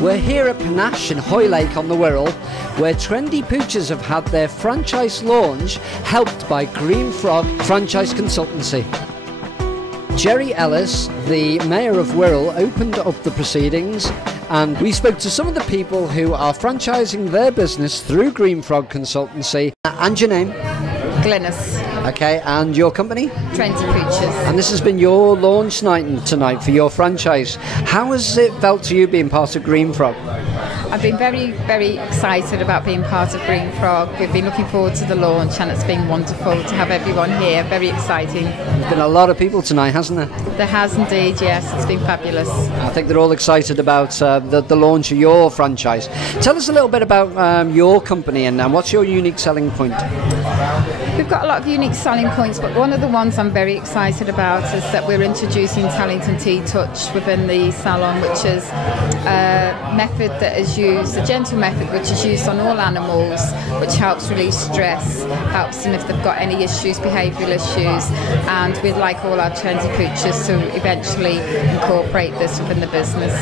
We're here at Panache in Hoylake on the Wirral, where Trendy Pooches have had their franchise launch, helped by Green Frog Franchise Consultancy. Jerry Ellis, the Mayor of Wirral, opened up the proceedings, and we spoke to some of the people who are franchising their business through Green Frog Consultancy. And your name? Glynis. Okay, and your company? Trendy Pooches. And this has been your launch night tonight for your franchise. How has it felt to you being part of Green Frog? I've been very, very excited about being part of Green Frog. We've been looking forward to the launch, and it's been wonderful to have everyone here. Very exciting. There's been a lot of people tonight, hasn't there? There has indeed, yes. It's been fabulous. I think they're all excited about the launch of your franchise. Tell us a little bit about your company and what's your unique selling point? We've got a lot of unique selling points, but one of the ones I'm very excited about is that we're introducing Tellington Tea Touch within the salon, which is a method that is used, a gentle method which is used on all animals, which helps release stress, helps them if they've got any issues, behavioural issues, and we'd like all our Trendy Pooches to eventually incorporate this within the business.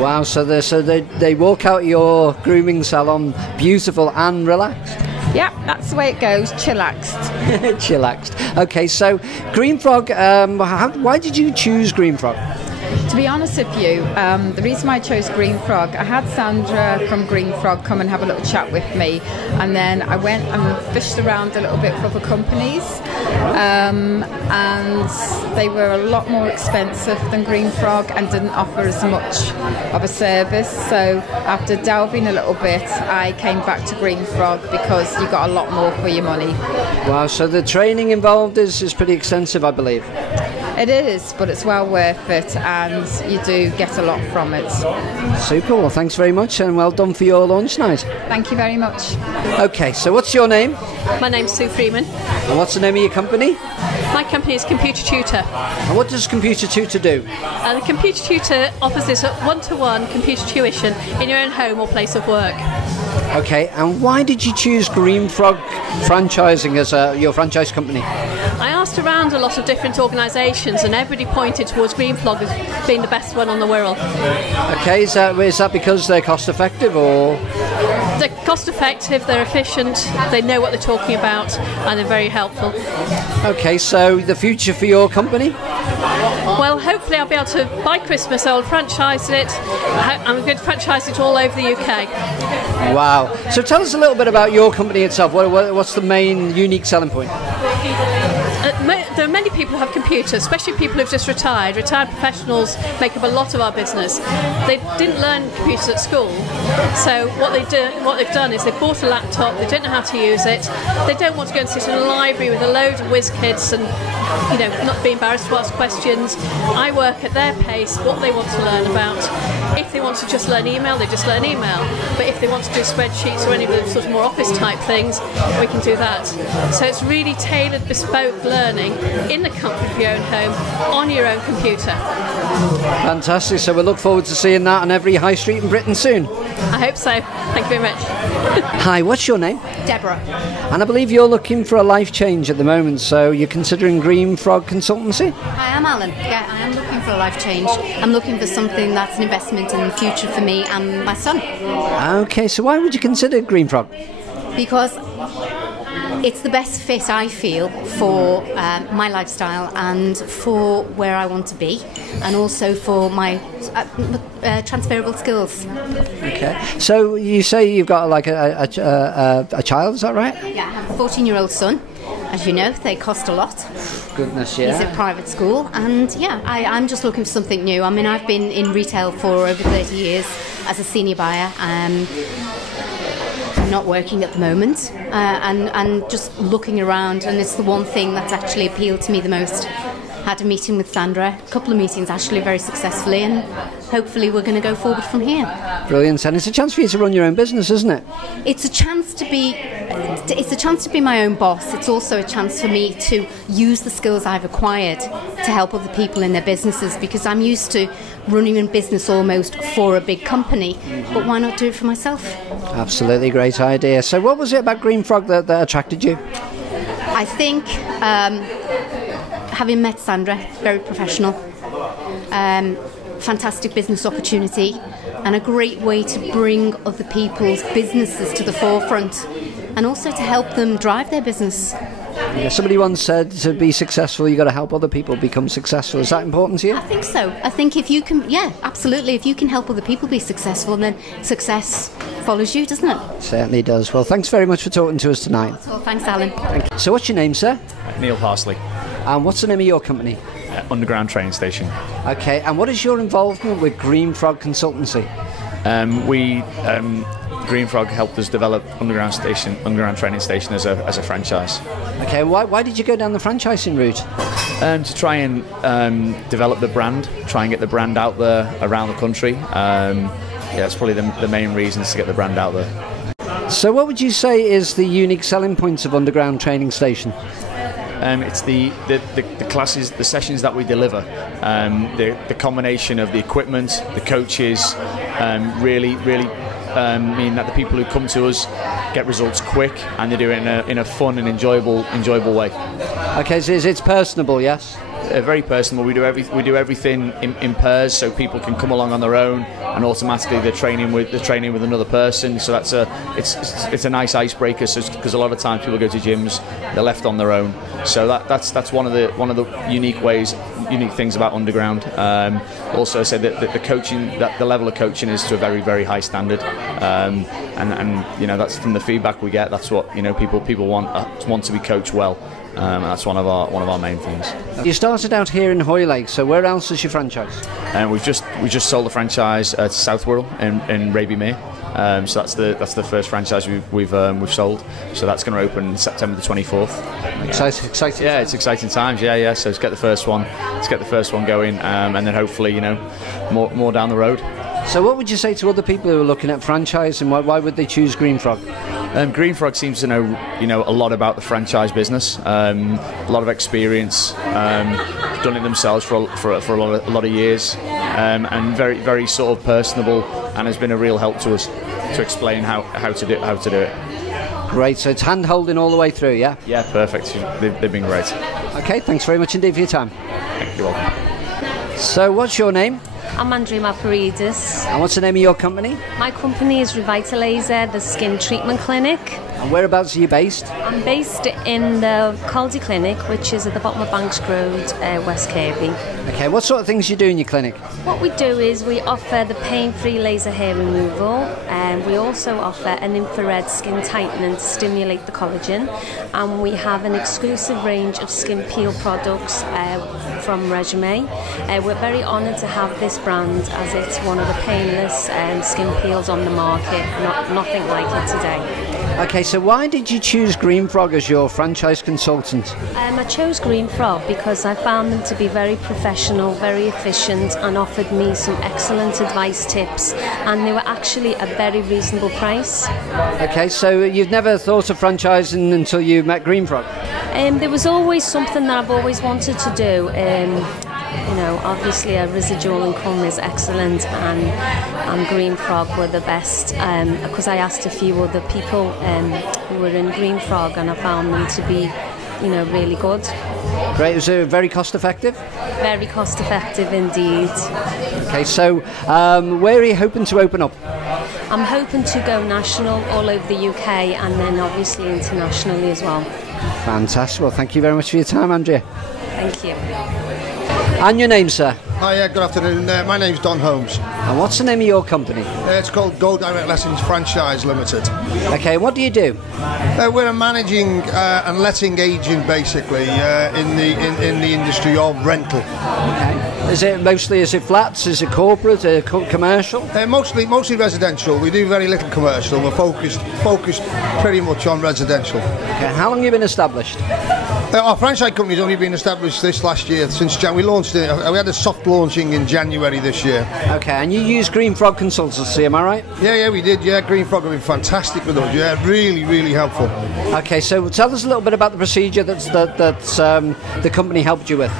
Wow, so they walk out your grooming salon beautiful and relaxed? Yeah, that's the way it goes, chillaxed. Chillaxed. Okay, so Green Frog, why did you choose Green Frog? To be honest with you, the reason why I chose Green Frog, I had Sandra from Green Frog come and have a little chat with me, and then I went and fished around a little bit for other companies, and they were a lot more expensive than Green Frog and didn't offer as much of a service. So after delving a little bit, I came back to Green Frog because you got a lot more for your money. Wow, so the training involved is pretty extensive, I believe. It is, but it's well worth it, and you do get a lot from it. Super, well thanks very much, and well done for your launch night. Thank you very much. Okay, so what's your name? My name's Sue Freeman. And what's the name of your company? My company is Computer Tutor. And what does Computer Tutor do? The Computer Tutor offers this one-to-one computer tuition in your own home or place of work. Okay, and why did you choose Green Frog Franchising as your franchise company? I asked around a lot of different organisations, and everybody pointed towards Green Frog as being the best one on the Wirral. Okay, is that because they're cost effective, or? They're cost effective, they're efficient, they know what they're talking about, and they're very helpful. Okay, so the future for your company? Well, hopefully I'll be able to, by Christmas, I'll franchise it. I'm going to franchise it all over the UK. Wow. So tell us a little bit about your company itself. What's the main unique selling point? There are many people who have computers, especially people who've just retired. Retired professionals make up a lot of our business. They didn't learn computers at school, so what they've done is they've bought a laptop, they don't know how to use it, they don't want to go and sit in a library with a load of whiz kids and not be embarrassed to ask questions. I work at their pace, what they want to learn about. If they want to just learn email, they just learn email. But if they want to do spreadsheets or any of the sort of more office type things, we can do that. So it's really tailored, bespoke learning in the comfort of your own home, on your own computer. Fantastic. So we'll look forward to seeing that on every high street in Britain soon. I hope so. Thank you very much. Hi, what's your name? Deborah. And I believe you're looking for a life change at the moment, so you're considering Green Frog Consultancy? I am, Alan. Yeah, I am looking for a life change. I'm looking for something that's an investment in the future for me and my son. Okay, so why would you consider Green Frog? Because it's the best fit, I feel, for my lifestyle and for where I want to be, and also for my transferable skills. Okay. So you say you've got like a child, is that right? Yeah, I have a 14-year-old son. As you know, they cost a lot. Goodness, yeah. He's at private school, and yeah, I'm just looking for something new. I mean, I've been in retail for over 30 years as a senior buyer. I'm not working at the moment, and just looking around, and it's the one thing that's actually appealed to me the most. Had a meeting with Sandra, a couple of meetings actually very successfully, and hopefully we're going to go forward from here. Brilliant, and it's a chance for you to run your own business, isn't it? It's a chance to be my own boss. It's also a chance for me to use the skills I've acquired to help other people in their businesses, because I'm used to running a business almost for a big company, but why not do it for myself? Absolutely, great idea. So what was it about Green Frog that attracted you? I think having met Sandra, very professional, fantastic business opportunity, and a great way to bring other people's businesses to the forefront and also to help them drive their business. Yeah, somebody once said to be successful you've got to help other people become successful. Is that important to you? I think so. I think if you can, yeah, absolutely. If you can help other people be successful, then success follows you, doesn't it? Certainly does. Well, thanks very much for talking to us tonight. Well, thanks, Alan. Thank you. So what's your name, sir? Neil Parsley. And what's the name of your company? Underground Training Station. Okay, and what is your involvement with Green Frog Consultancy? Green Frog helped us develop Underground Training Station as a franchise. Okay, why did you go down the franchising route? To try and develop the brand, try and get the brand out there around the country. That's probably the main reasons to get the brand out there. So what would you say is the unique selling points of Underground Training Station? It's the classes, the sessions that we deliver, the combination of the equipment, the coaches, really mean that the people who come to us get results quick, and they do it in a fun and enjoyable way. Okay, so it's personable, yes? Very personal. We do everything in pairs, so people can come along on their own, and automatically they're training with another person. So it's a nice icebreaker, because a lot of times people go to gyms, they're left on their own. So that's one of the unique things about Underground. Also, I said that the coaching, that the level of coaching is to a very, very high standard, and that's from the feedback we get. That's what people want to be coached well. That's one of our main things. You started out here in Hoylake, so where else is your franchise? We just sold the franchise to South Wirral in Raby Mere. So that's the first franchise we've sold. So that's going to open September the 24th. Exciting. Yeah, it's exciting times. Yeah. So let's get the first one going, and then hopefully more down the road. So what would you say to other people who are looking at franchise, and why would they choose Green Frog? Green Frog seems to know a lot about the franchise business, a lot of experience, done it themselves for a lot of years, and very, very sort of personable, and has been a real help to us to explain how to do it. Great, so it's hand holding all the way through, yeah? Yeah, perfect. They've been great. Okay, thanks very much indeed for your time. You're welcome. So what's your name? I'm Andrea Malparidis. And what's the name of your company? My company is Revitalizer, the skin treatment clinic. And whereabouts are you based? I'm based in the Caldy Clinic, which is at the bottom of Banks Road, West Kirby. Okay, what sort of things do you do in your clinic? What we do is we offer the pain-free laser hair removal, and we also offer an infrared skin tightening to stimulate the collagen, and we have an exclusive range of skin peel products from Resume. We're very honoured to have this brand, as it's one of the painless skin peels on the market. Nothing like it today. Okay, so why did you choose Green Frog as your franchise consultant? I chose Green Frog because I found them to be very professional, very efficient, and offered me some excellent advice tips, and they were actually a very reasonable price. Okay, so you've never thought of franchising until you met Green Frog? There was always something that I've always wanted to do. Obviously a residual income is excellent, and Green Frog were the best, because I asked a few other people who were in Green Frog, and I found them to be really good. Great. Was it very cost effective? Very cost effective indeed. Okay, so where are you hoping to open up? I'm hoping to go national, all over the UK, and then obviously internationally as well. Fantastic. Well, thank you very much for your time, Andrea. Thank you. And your name, sir? Hi, good afternoon. My name's Don Holmes. And what's the name of your company? It's called Go Direct Lessons Franchise Limited. Okay, what do you do? We're a managing and letting agent, basically, in the industry of rental. Okay. Is it flats? Is it corporate? Commercial? Mostly residential. We do very little commercial. We're focused pretty much on residential. Okay. How long have you been established? Our franchise company's only been established this last year. Since we launched it, we had a soft launching in January this year. Okay, and you use Green Frog Consultancy, am I right? Yeah, we did. Yeah, Green Frog have been fantastic with us. Yeah, really, really helpful. Okay, so tell us a little bit about the procedure that the company helped you with.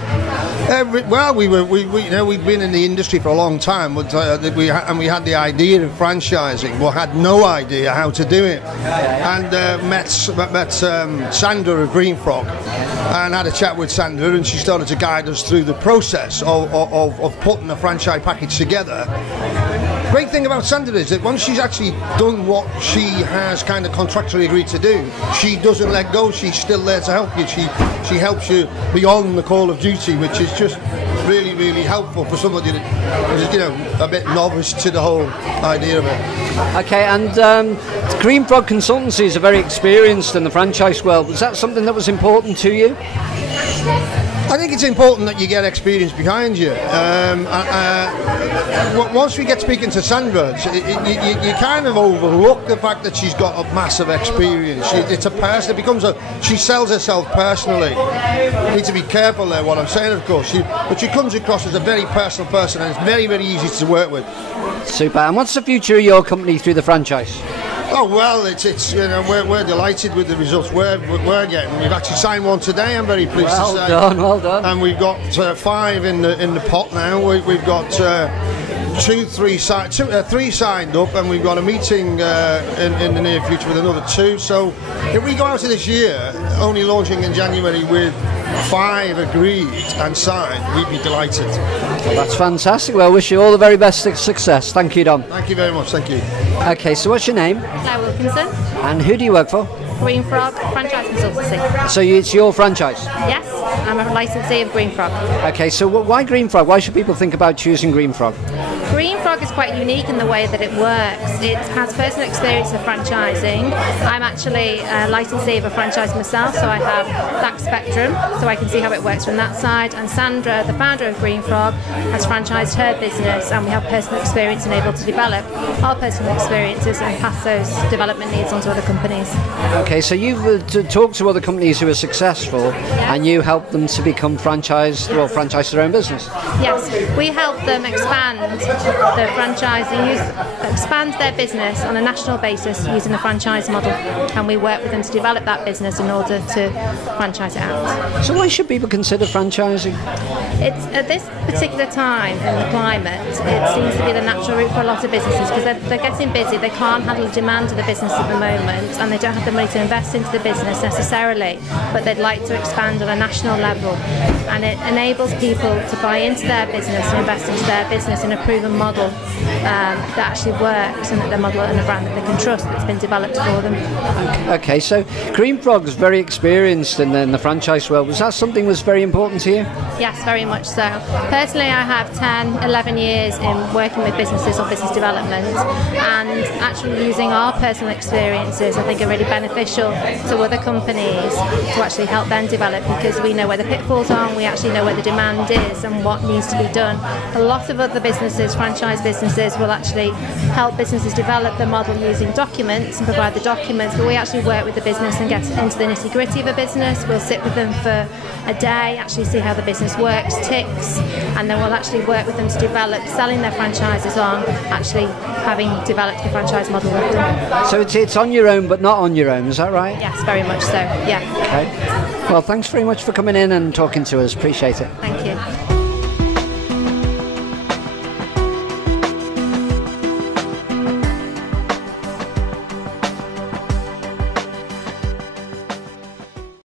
Well, we'd been in the industry for a long time, but we had the idea of franchising, but had no idea how to do it. And met Sandra of Green Frog, and had a chat with Sandra, and she started to guide us through the process of putting a franchise package together. great thing about Sandra is that once she's actually done what she has kind of contractually agreed to do, she doesn't let go. She's still there to help you. She helps you beyond the call of duty, which is just really, really helpful for somebody that is, you know, a bit novice to the whole idea of it. Okay, and Green Frog Consultancies are very experienced in the franchise world. Was that something that was important to you? I think it's important that you get experience behind you. Once we get speaking to Sandra, you kind of overlook the fact that she's got a massive experience. It's a person. It becomes she sells herself personally. You need to be careful there. What I'm saying, of course, but she comes across as a very personal person, and it's very, very easy to work with. Super. And what's the future of your company through the franchise? Oh well, it's you know, we're delighted with the results we're getting. We've actually signed one today. I'm very pleased to say. Well done. And we've got 5 in the pot now. We've got 3 signed up, and we've got a meeting in the near future with another 2. So if we go out of this year only launching in January with 5 agreed and signed, we'd be delighted. Well, that's fantastic. Well, wish you all the very best success. Thank you, Dom. Thank you very much. Thank you. Okay, so what's your name? Claire Wilkinson, And who do you work for? Green Frog Franchise Consultancy. So it's your franchise? Yes, I'm a licensee of Green Frog. Okay, so why Green Frog? Why should people think about choosing Green Frog? Green Frog is quite unique in the way that it works. It has personal experience of franchising. I'm actually a licensee of a franchise myself, so I have that spectrum, so I can see how it works from that side. And Sandra, the founder of Green Frog, has franchised her business, and we have personal experience and able to develop our personal experiences and pass those development needs onto other companies. Okay, so you've talked to other companies who are successful, and you help them to become franchise their own business. Yes, we help them expand the franchisee, expand their business on a national basis using the franchise model, and we work with them to develop that business in order to franchise it out. So why should people consider franchising? It's at this particular time in the climate, it seems to be the natural route for a lot of businesses because they're getting busy, they can't handle the demand of the business at the moment, and they don't have the money to invest into the business necessarily, but they'd like to expand on a national level, and it enables people to buy into their business and invest into their business in a proven model that actually works, and that the model and a brand that they can trust that's been developed for them. Okay, so Green Frog's very experienced in the franchise world. Was that something that was very important to you? Yes, very much so. Personally, I have 10, 11 years in working with businesses or business development, and actually using our personal experiences I think are really beneficial to other companies to actually help them develop, because we know where the pitfalls are and we actually know where the demand is and what needs to be done. A lot of other businesses, franchise businesses, will actually help businesses develop the model using documents and provide the documents, but we actually work with the business and get into the nitty-gritty of a business. We'll sit with them for a day, actually see how the business works, ticks, and then we'll actually work with them to develop selling their franchises on, actually having developed the franchise model with them. So it's on your own but not on your own, is that right? Yes, very much so, yeah. Okay. Well, thanks very much for coming in and talking to us. Appreciate it. Thank you.